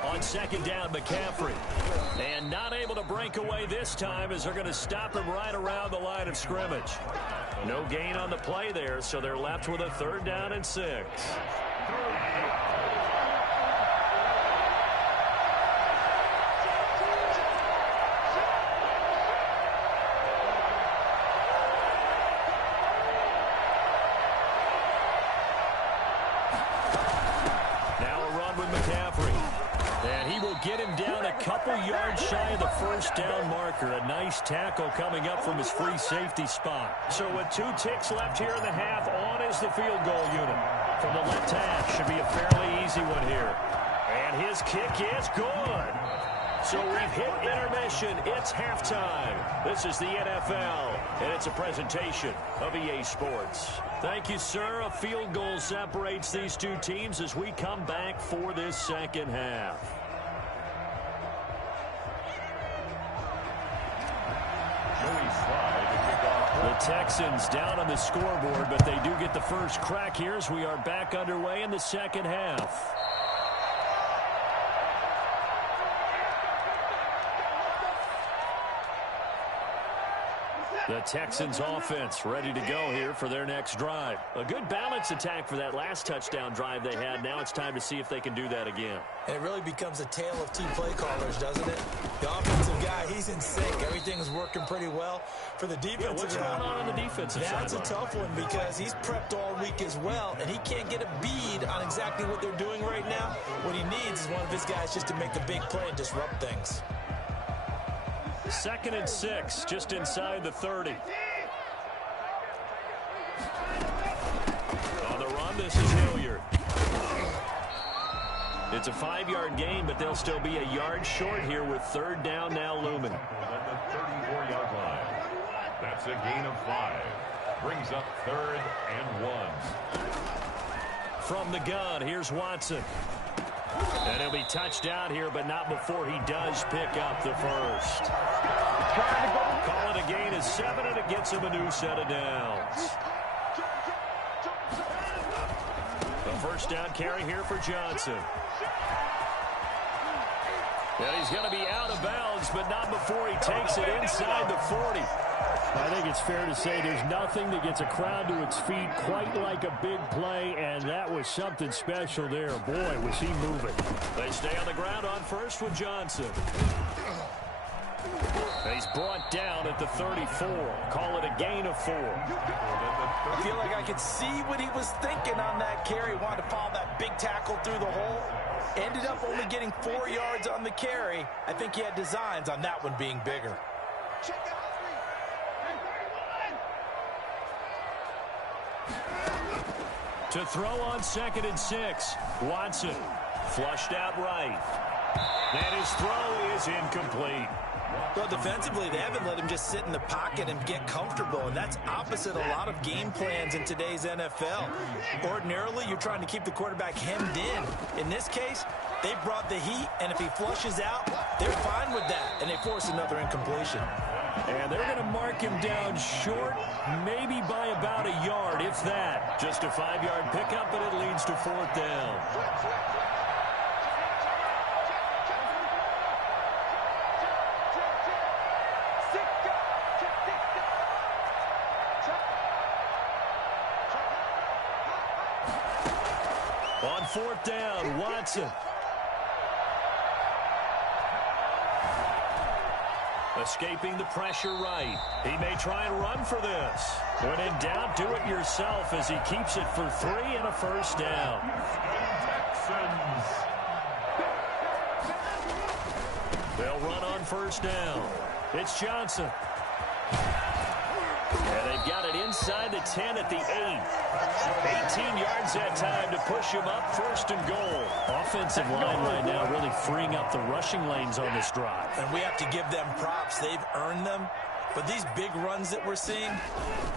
On 2nd down, McCaffrey. And not able to break away this time as they're going to stop him right around the line of scrimmage. No gain on the play there, so they're left with a 3rd down and 6. Now a run with McCaffrey. And he will get him down a couple yards shy of the 1st down marker. A nice tackle coming up from his free safety spot. So with 2 ticks left here in the half, on is the field goal unit. From the left half, should be a fairly easy one here. And his kick is good. So we've hit intermission. It's halftime. This is the NFL, and it's a presentation of EA Sports. Thank you, sir. A field goal separates these 2 teams as we come back for this 2nd half. The Texans down on the scoreboard, but they do get the first crack here as we are back underway in the 2nd half. The Texans offense ready to go here for their next drive. A good balance attack for that last touchdown drive they had. Now it's time to see if they can do that again. And it really becomes a tale of 2 play callers, doesn't it? The offensive guy, he's in sync. Everything's working pretty well. For the defensive what's going on the defensive side? That's a tough one because he's prepped all week as well, and he can't get a bead on exactly what they're doing right now. What he needs is one of his guys just to make a big play and disrupt things. 2nd and 6, just inside the 30. On the run, this is Hilliard. It's a 5-yard gain, but they'll still be a yard short here with 3rd down now looming. At the 34-yard line. That's a gain of 5. Brings up 3rd and 1. From the gun, here's Watson. And he'll be touched down here, but not before he does pick up the first. Call it a gain of 7, and it gets him a new set of downs. The first down carry here for Johnson. And he's going to be out of bounds, but not before he takes it inside the 40. I think it's fair to say there's nothing that gets a crowd to its feet quite like a big play, and that was something special there. Boy, was he moving. They stay on the ground on first with Johnson. He's brought down at the 34. Call it a gain of 4. I feel like I could see what he was thinking on that carry. Wanted to follow that big tackle through the hole. Ended up only getting 4 yards on the carry. I think he had designs on that one being bigger. To throw on 2nd and 6. Watson flushed out right. And his throw is incomplete. Well, defensively, they haven't let him just sit in the pocket and get comfortable, and that's opposite a lot of game plans in today's NFL. Ordinarily, you're trying to keep the quarterback hemmed in. In this case, they brought the heat, and if he flushes out, they're fine with that, and they force another incompletion. And they're going to mark him down short, maybe by about a yard, if that. Just a 5-yard pickup, but it leads to 4th down. On 4th down, Watson. Escaping the pressure right. He may try and run for this. When in doubt, do it yourself as he keeps it for 3 and a first down. They'll run on first down. It's Johnson. And they've got it inside the 10 at the 8. 18 yards that time to push him up, 1st and goal. Offensive line right now really freeing up the rushing lanes on this drive. And we have to give them props. They've earned them. But these big runs that we're seeing,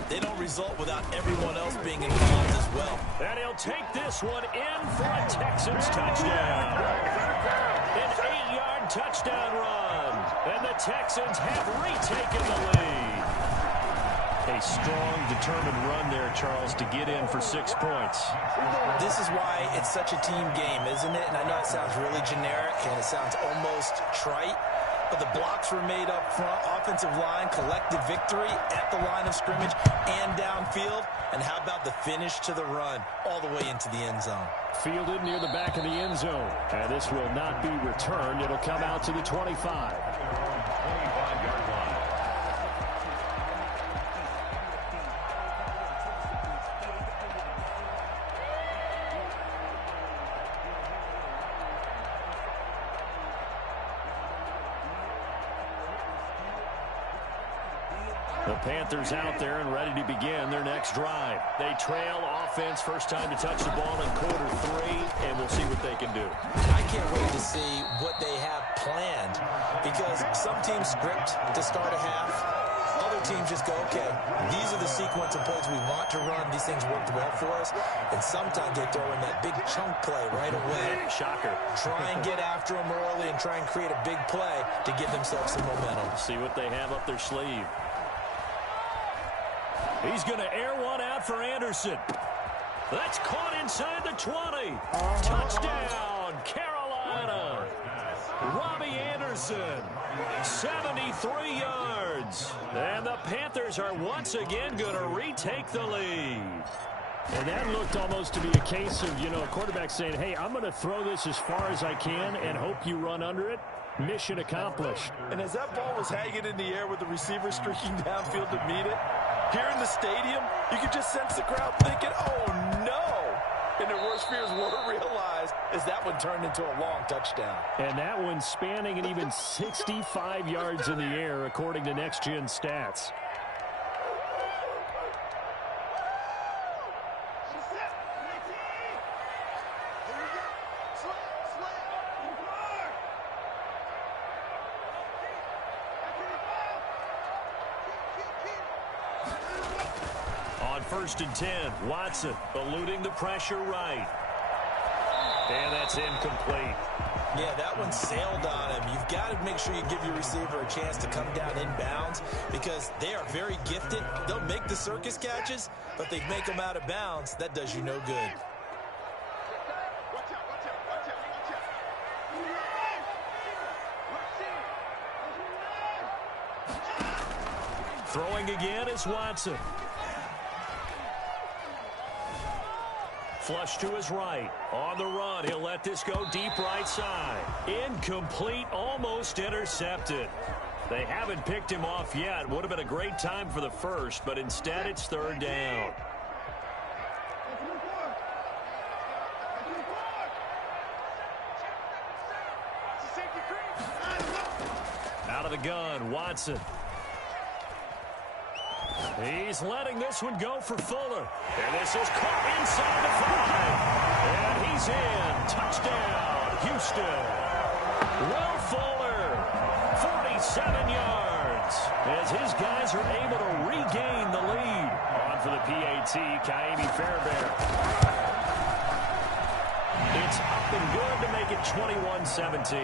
they don't result without everyone else being involved as well. And he'll take this one in for a Texans touchdown. An 8-yard touchdown run. And the Texans have retaken the lead. A strong, determined run there, Charles, to get in for 6 points. This is why it's such a team game, isn't it? And I know it sounds really generic and it sounds almost trite, but the blocks were made up front, offensive line, collective victory at the line of scrimmage and downfield. And how about the finish to the run all the way into the end zone? Fielded near the back of the end zone. And this will not be returned. It'll come out to the 25. 25-yard line. The Panthers out there and ready to begin their next drive. They trail offense, first time to touch the ball in quarter 3, and we'll see what they can do. I can't wait to see what they have planned, because some teams script to start a half. Other teams just go, okay, these are the sequence of plays we want to run. These things worked well for us. And sometimes they throw in that big chunk play right away. Shocker. Try and get after them early and try and create a big play to give themselves some momentum. See what they have up their sleeve. He's going to air one out for Anderson. That's caught inside the 20. Touchdown, Carolina. Robbie Anderson, 73 yards. And the Panthers are once again going to retake the lead. And that looked almost to be a case of, a quarterback saying, hey, I'm going to throw this as far as I can and hope you run under it. Mission accomplished. And as that ball was hanging in the air with the receiver streaking downfield to meet it, here in the stadium, you could just sense the crowd thinking, oh, no. And their worst fears were realized as that one turned into a long touchdown. And that one spanning an even 65 yards in the air, according to Next Gen Stats. First and 10, Watson eluding the pressure right. And that's incomplete. Yeah, that one sailed on him. You've got to make sure you give your receiver a chance to come down inbounds because they are very gifted. They'll make the circus catches, but they make them out of bounds. That does you no good. Throwing again is Watson. Flush to his right. On the run, he'll let this go deep right side. Incomplete, almost intercepted. They haven't picked him off yet. Would have been a great time for the first, but instead it's 3rd down. Out of the gun, Watson. He's letting this one go for Fuller. And this is caught inside the 5. And he's in. Touchdown, Houston. Will Fuller, 47 yards. As his guys are able to regain the lead. On for the PAT, Kaimi Fairbairn. It's up and good to make it 21-17.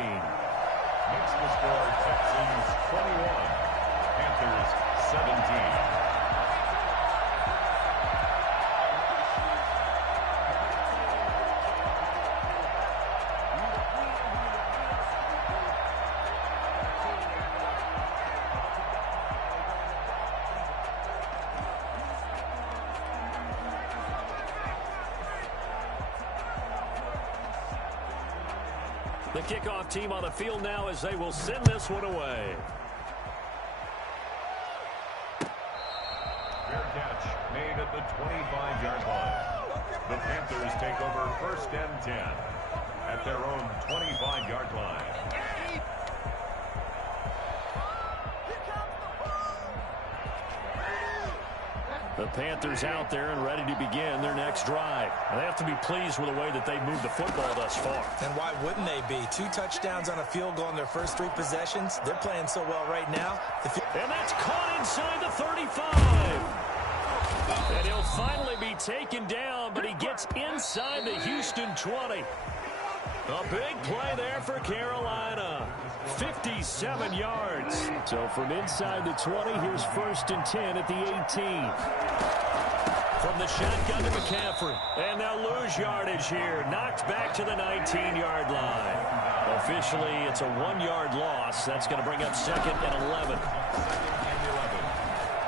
Makes the score Texans 21, Panthers 17. The kickoff team on the field now as they will send this one away. Fair catch made at the 25-yard line. The Panthers take over 1st and 10 at their own 25-yard line. The Panthers out there and ready to begin their next drive. And they have to be pleased with the way that they've moved the football thus far. And why wouldn't they be? 2 touchdowns on a field goal in their first 3 possessions. They're playing so well right now. And that's caught inside the 35. And he'll finally be taken down, but he gets inside the Houston 20. A big play there for Carolina. 57 yards. So from inside the 20, here's 1st and 10 at the 18. From the shotgun to McCaffrey. And they'll lose yardage here. Knocked back to the 19-yard line. Officially, it's a 1-yard loss. That's going to bring up 2nd and 11. 2nd and 11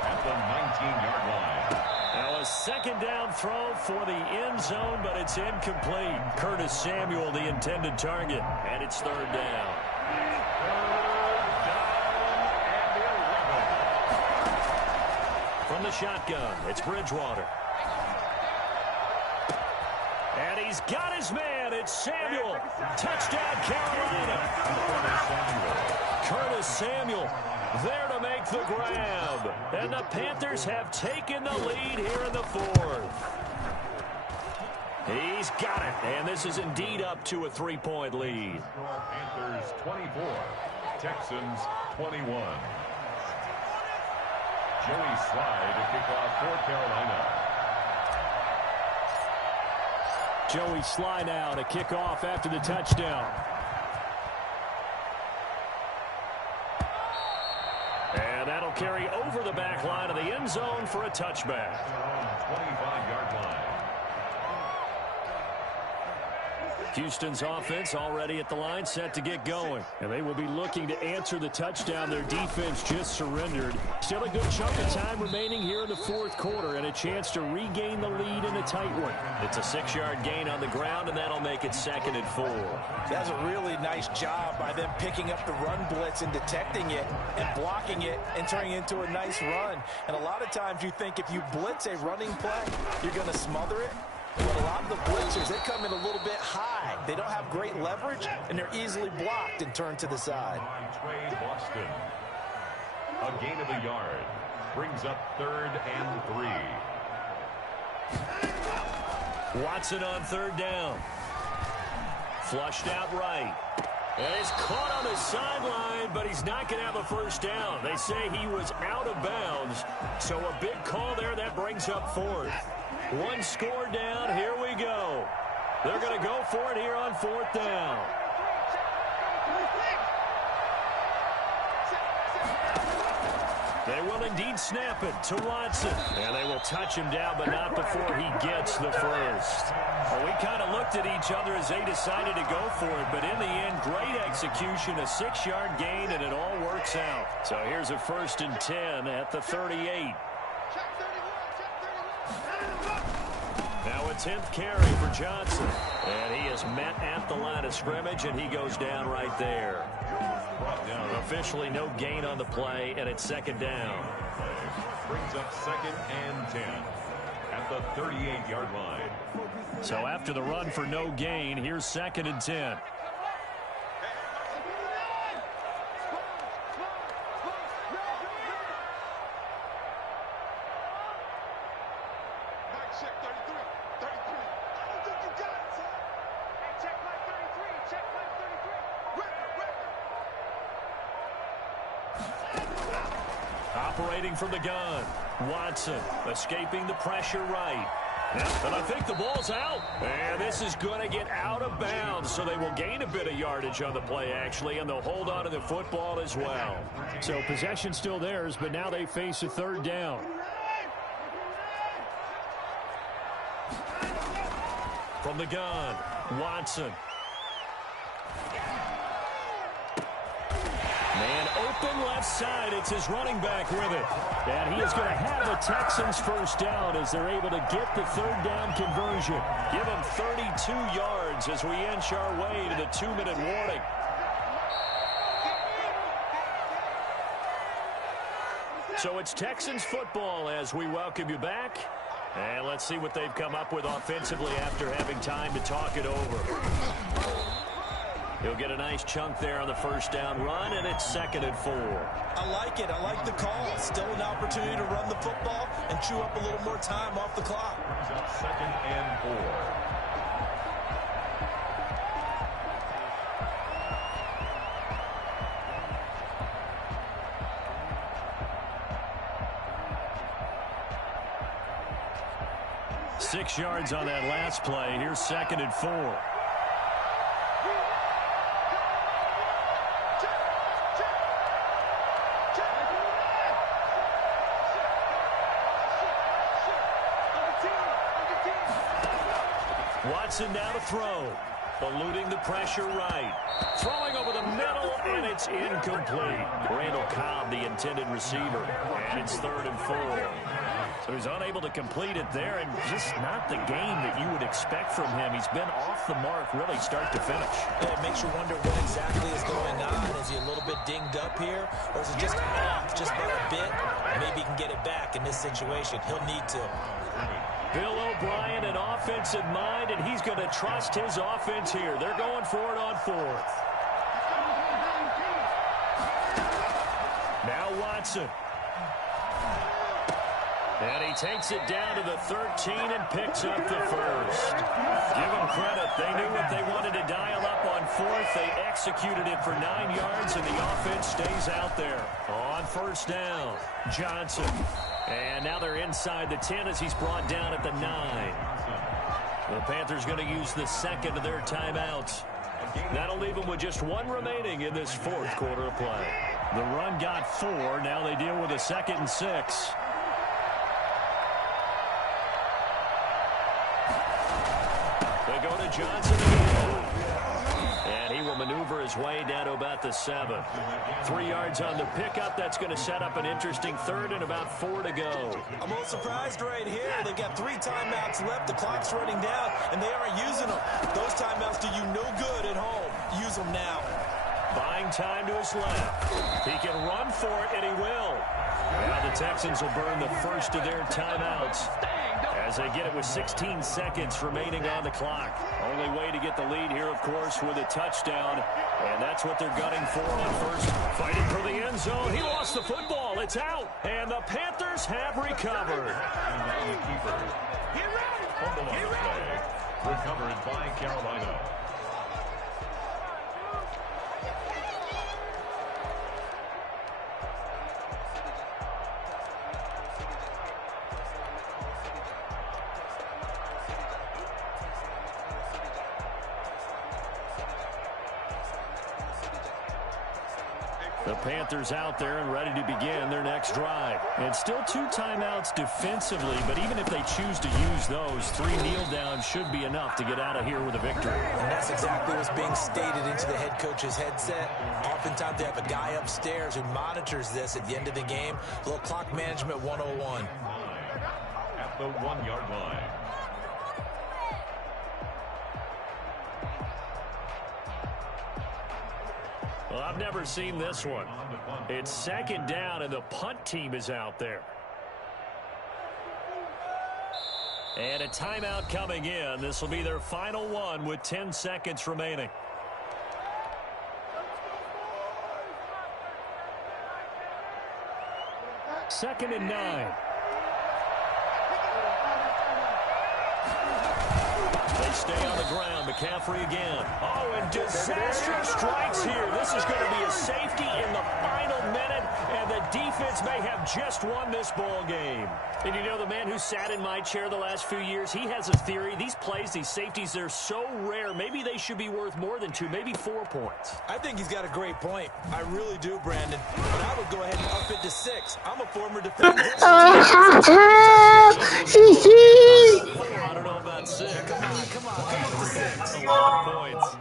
at the 19-yard line. Now a 2nd down throw for the end zone, but it's incomplete. Curtis Samuel, the intended target. And it's 3rd down. From the shotgun, it's Bridgewater. And he's got his man. It's Samuel. Touchdown, Carolina. Curtis Samuel there to make the grab. And the Panthers have taken the lead here in the 4th. He's got it. And this is indeed up to a 3-point lead. Panthers 24, Texans 21. Joey Slye to kick off for Carolina. Joey Slye now to kick off after the touchdown. And that'll carry over the back line of the end zone for a touchback. 25-yard line. Houston's offense already at the line, set to get going. And they will be looking to answer the touchdown their defense just surrendered. Still a good chunk of time remaining here in the 4th quarter and a chance to regain the lead in a tight one. It's a 6-yard gain on the ground, and that'll make it 2nd and 4. That's a really nice job by them picking up the run blitz and detecting it and blocking it and turning it into a nice run. And a lot of times you think if you blitz a running play, you're going to smother it. But a lot of the blitzers, they come in a little bit high. They don't have great leverage, and they're easily blocked and turned to the side. Trey Boston. A gain of a yard. Brings up 3rd and 3. Watson on 3rd down. Flushed out right. And he's caught on the sideline, but he's not going to have a 1st down. They say he was out of bounds. So a big call there that brings up 4th. 1 score down. Here we go. They're going to go for it here on 4th down. They will indeed snap it to Watson. And they will touch him down, but not before he gets the 1st. Well, we kind of looked at each other as they decided to go for it, but in the end, great execution, a 6-yard gain, and it all works out. So here's a 1st and 10 at the 38. Now a 10th carry for Johnson. And he is met at the line of scrimmage, and he goes down right there. Officially no gain on the play, and it's 2nd down. Brings up 2nd and 10 at the 38-yard line. So after the run for no gain, here's 2nd and 10. Operating from the gun. Watson escaping the pressure right. And I think the ball's out. And this is going to get out of bounds, so they will gain a bit of yardage on the play, actually, and they'll hold on to the football as well. So possession still theirs, but now they face a 3rd down. From the gun, Watson. Man open left side. It's his running back with it. And he is going to have the Texans 1st down as they're able to get the 3rd down conversion. Give him 32 yards as we inch our way to the 2-minute warning. So it's Texans football as we welcome you back. And let's see what they've come up with offensively after having time to talk it over. He'll get a nice chunk there on the 1st down run, and it's 2nd and 4. I like like it. I like the call. Still an opportunity to run the football and chew up a little more time off the clock. Brings up 2nd and 4. Six yards on that last play. Here's 2nd and 4. Watson now to throw. Eluding the pressure right. Throwing over the middle, and it's incomplete. Randall Cobb, the intended receiver. And it's 3rd and 4. So he's unable to complete it there, and just not the game that you would expect from him. He's been off the mark really start to finish. Yeah, it makes you wonder what exactly is going on. Is he a little bit dinged up here, or is it just off just by a bit? Maybe he can get it back in this situation. He'll need to. Bill O'Brien, an offensive mind, and he's going to trust his offense here. They're going for it on 4th. Now Watson. And he takes it down to the 13 and picks up the first. Give them credit. They knew what they wanted to dial up on 4th. They executed it for 9 yards, and the offense stays out there. On 1st down, Johnson. And now they're inside the 10 as he's brought down at the 9. The Panthers going to use the 2nd of their timeouts. That'll leave them with just 1 remaining in this 4th quarter of play. The run got 4. Now they deal with a 2nd and 6. They go to Johnson again. And he will maneuver his way down to about the 7. 3 yards on the pickup. That's going to set up an interesting 3rd and about 4 to go. I'm a little surprised right here. They've got 3 timeouts left. The clock's running down, and they aren't using them. Those timeouts do you no good at home. Use them now. Buying time to his left. He can run for it, and he will. Now the Texans will burn the first of their timeouts as they get it with 16 seconds remaining on the clock. Only way to get the lead here, of course, with a touchdown, and that's what they're gunning for on 1st. Fighting for the end zone. He lost the football. It's out, and the Panthers have recovered. Recovered by Carolina. The Panthers out there and ready to begin their next drive. And still 2 timeouts defensively, but even if they choose to use those, 3 kneel downs should be enough to get out of here with a victory. And that's exactly what's being stated into the head coach's headset. Oftentimes they have a guy upstairs who monitors this at the end of the game. A little clock management 101. At the 1-yard line. Well, I've never seen this one. It's 2nd down, and the punt team is out there. And a timeout coming in. This will be their final one with 10 seconds remaining. Second and 9. They stay on the ground. McCaffrey again. Oh, and disaster strikes here. This is going to be a safety in the final minute, and the defense may have just won this ball game. And you know, the man who sat in my chair the last few years, he has a theory. These plays, these safeties, they're so rare. Maybe they should be worth more than 2, maybe 4 points. I think he's got a great point. I really do, Brandon. But I would go ahead and up it to 6. I'm a former defender. I don't know about 6. Come up to 6. A lot of points.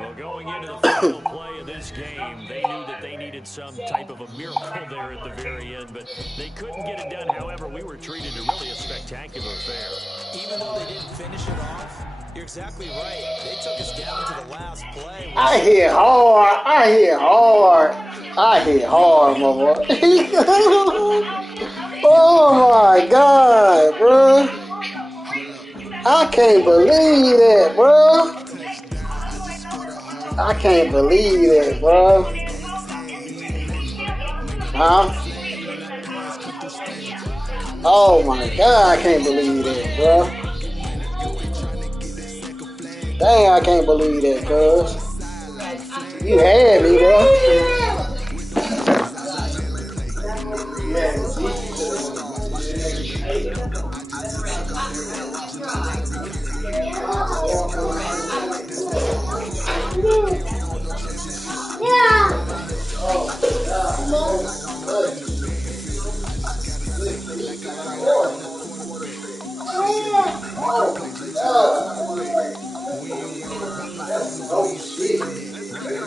Well, going into the final play of this game, they knew that they needed some type of a miracle there at the very end, but they couldn't get it done. However, we were treated to really a spectacular affair. Even though they didn't finish it off, you're exactly right. They took us down to the last play. I hit hard. I hit hard. I hit hard, my boy. Oh, my God, bro. I can't believe that, bro. I can't believe that, bro. Huh? Oh my God, I can't believe that, bro. Dang, I can't believe that, cuz. You had me, bro.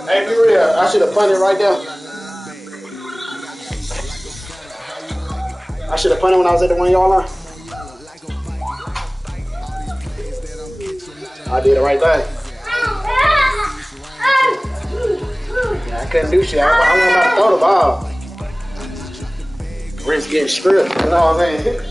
Hey, be real. I should have punted right there. I should have punted when I was at the 1 yard line. I did the right thing. Yeah, I couldn't do shit. I wasn't about to throw the ball. Risk getting stripped. You know what I'm saying?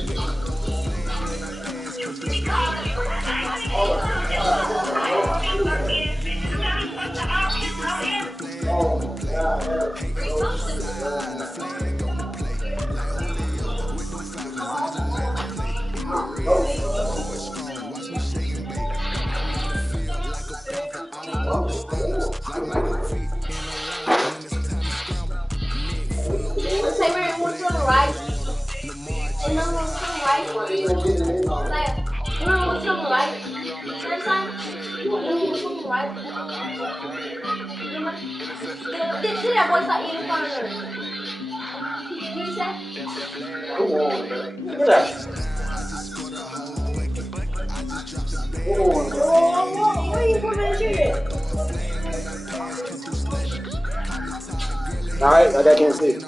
All right, I got Kansas City.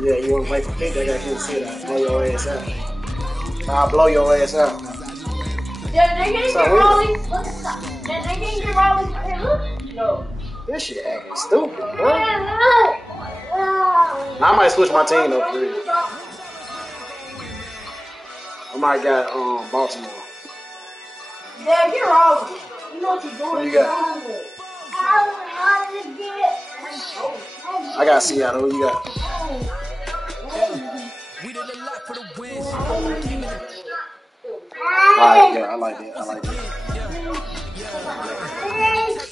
Yeah, you want to play for kick? I got Kansas City. I'll blow your ass out. I'll blow your ass out. Yeah, they can't get Raleigh. Look at that. They can't get Raleigh. Hey, look. No. This shit acting stupid, bro. I might switch my team up for real. I might got Baltimore. Yeah, get Raleigh. You know what you're doing. What you got? I got Seattle. Who you got? Alright, yeah, I like that.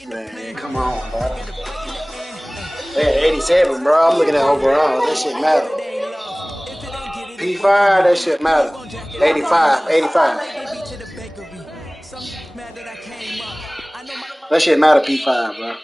Man, come on, bro. They at 87, bro. I'm looking at overall. That shit matter. P5, that shit matter. 85. That shit matter, P5, bro.